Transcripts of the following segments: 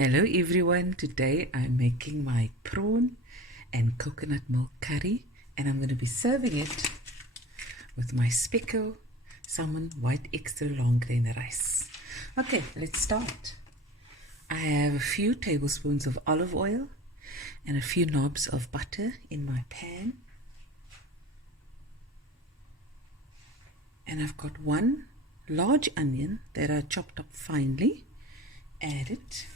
Hello everyone, today I'm making my prawn and coconut milk curry and I'm going to be serving it with my Spekko salmon white extra long grain rice. Okay, let's start. I have a few tablespoons of olive oil and a few knobs of butter in my pan, and I've got one large onion that I chopped up finely. Add it.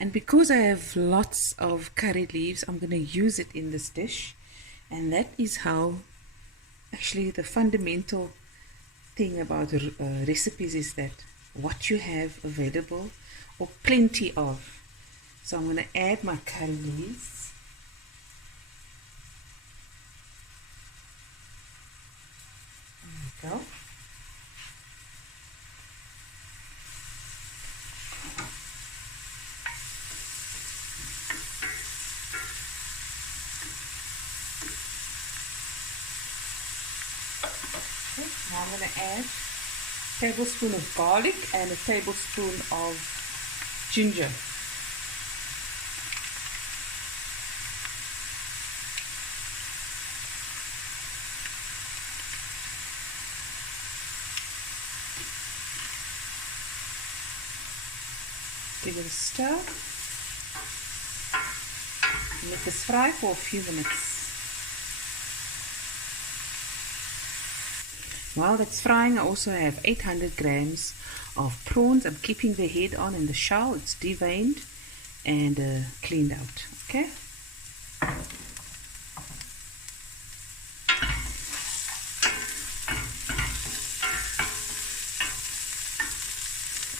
And because I have lots of curry leaves, I'm going to use it in this dish. And that is how, actually, the fundamental thing about recipes is that what you have available or plenty of. So I'm going to add my curry leaves. There we go. Now I'm going to add a tablespoon of garlic and a tablespoon of ginger. Give it a stir. Let this fry for a few minutes. While that's frying, I also have 800 grams of prawns. I'm keeping the head on and the shell. It's deveined and cleaned out. Okay.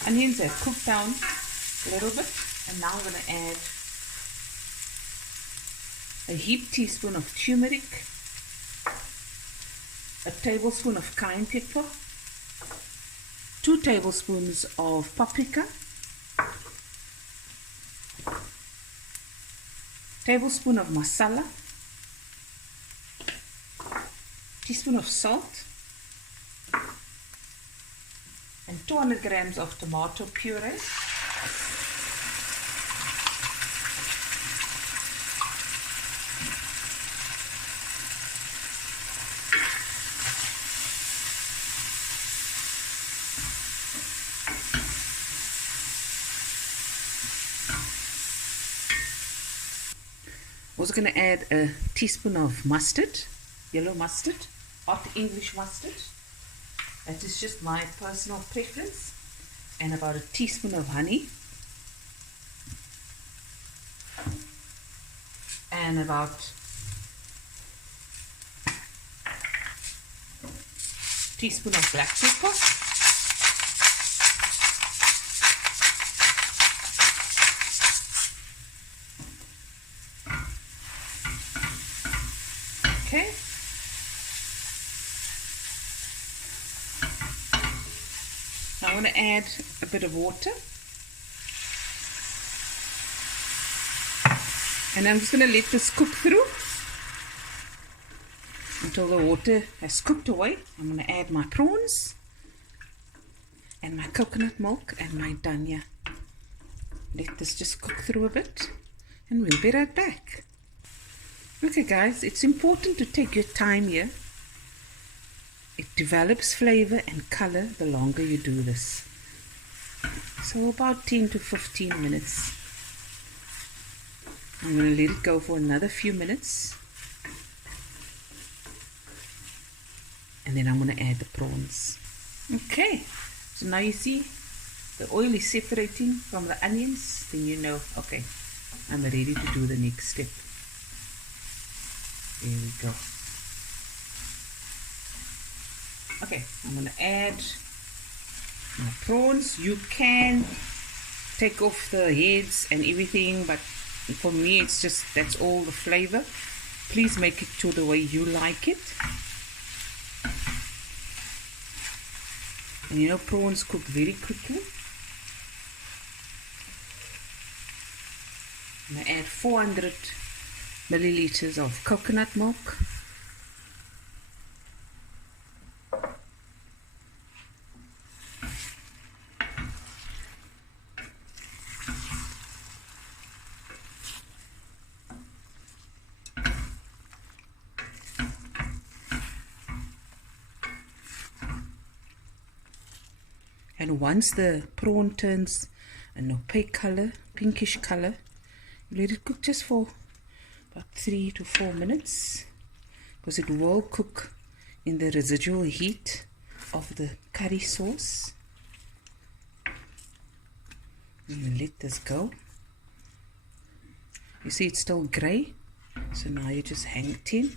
Onions have cooked down a little bit, and now I'm going to add a heaped teaspoon of turmeric, a tablespoon of cayenne pepper, 2 tablespoons of paprika, tablespoon of masala, teaspoon of salt, and 200 grams of tomato puree. Also going to add a teaspoon of mustard, yellow mustard, hot English mustard. That is just my personal preference. And about a teaspoon of honey. And about a teaspoon of black pepper. Okay. Now I'm going to add a bit of water. And I'm just going to let this cook through until the water has cooked away. I'm going to add my prawns and my coconut milk and my dhania. Let this just cook through a bit and we'll be right back. Okay guys, it's important to take your time here. It develops flavor and color the longer you do this. So about 10 to 15 minutes. I'm going to let it go for another few minutes. And then I'm going to add the prawns. Okay, so now you see the oil is separating from the onions. Then you know, okay, I'm ready to do the next step. There we go. Okay, I'm going to add my prawns. You can take off the heads and everything, but for me it's just, that's all the flavor. Please make it to the way you like it. And you know, prawns cook very quickly. I'm going to add 400 milliliters of coconut milk. And once the prawn turns an opaque color, pinkish color, you let it cook just for about 3 to 4 minutes, because it will cook in the residual heat of the curry sauce. You let this go. You see it's still grey, so now you just hang it in,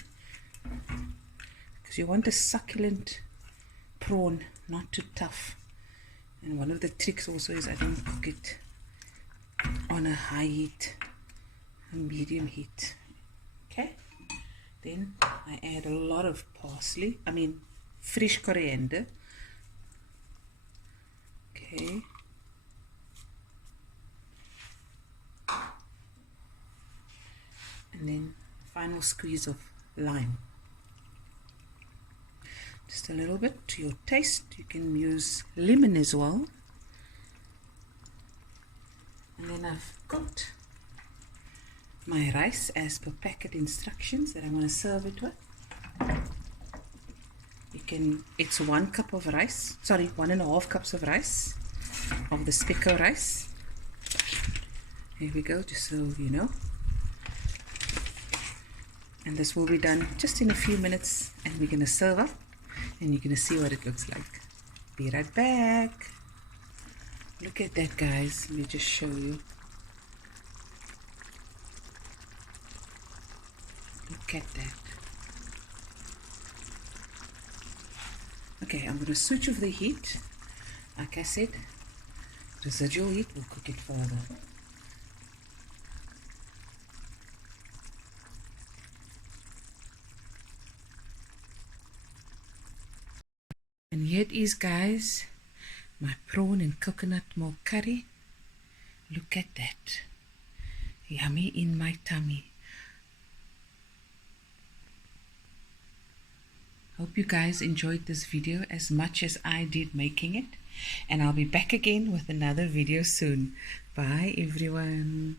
because you want a succulent prawn, not too tough. And one of the tricks also is I don't cook it on a high heat, a medium heat. Okay, then I add a lot of parsley, fresh coriander. Okay, and then final squeeze of lime, just a little bit to your taste. You can use lemon as well. And then I've cooked my rice as per packet instructions that I'm going to serve it with. It's 1 cup of rice, 1.5 cups of rice, of the Spekko rice. Here we go, just so you know. And this will be done just in a few minutes, and we're going to serve up, and you're going to see what it looks like. Be right back. Look at that, guys. Let me just show you. Look at that. Okay, I'm going to switch off the heat. Like I said, residual heat will cook it further. And here it is, guys, my prawn and coconut milk curry. Look at that. Yummy in my tummy. Hope you guys enjoyed this video as much as I did making it. And I'll be back again with another video soon. Bye, everyone.